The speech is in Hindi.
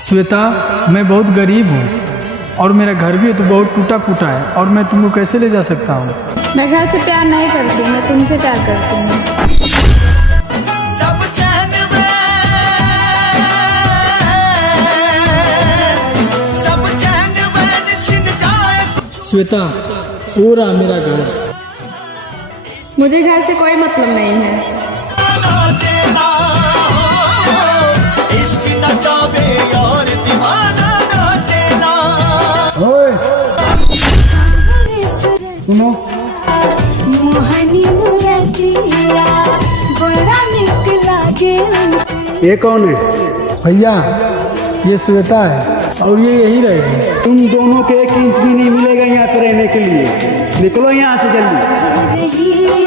श्वेता, मैं बहुत गरीब हूँ और मेरा घर भी तो बहुत टूटा फूटा है और मैं तुमको कैसे ले जा सकता हूँ? मैं घर से प्यार नहीं करती, मैं तुमसे प्यार करती हूँ। श्वेता, वो रहा मेरा घर। मुझे घर से कोई मतलब नहीं है। ओए, सुनो, मोहनी मुरतिया बड़ा निक लागे। ये कौन है? भैया ये श्वेता है और ये यही रहेगी। तुम दोनों के 1 इंच भी नहीं मिलेगा यहाँ पे रहने के लिए। निकलो यहाँ से जल्दी। रही